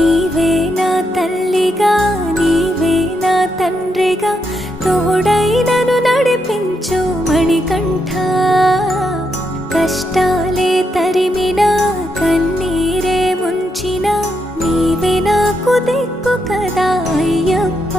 నీవే నా తల్లిగా నీవే నా తండ్రిగా తోడై నన్ను నడిపించు మణికంఠ. కష్టాలే తరిమినా కన్నీరే ముంచిన నీవే నాకు దిక్కు కదా అయ్యప్ప.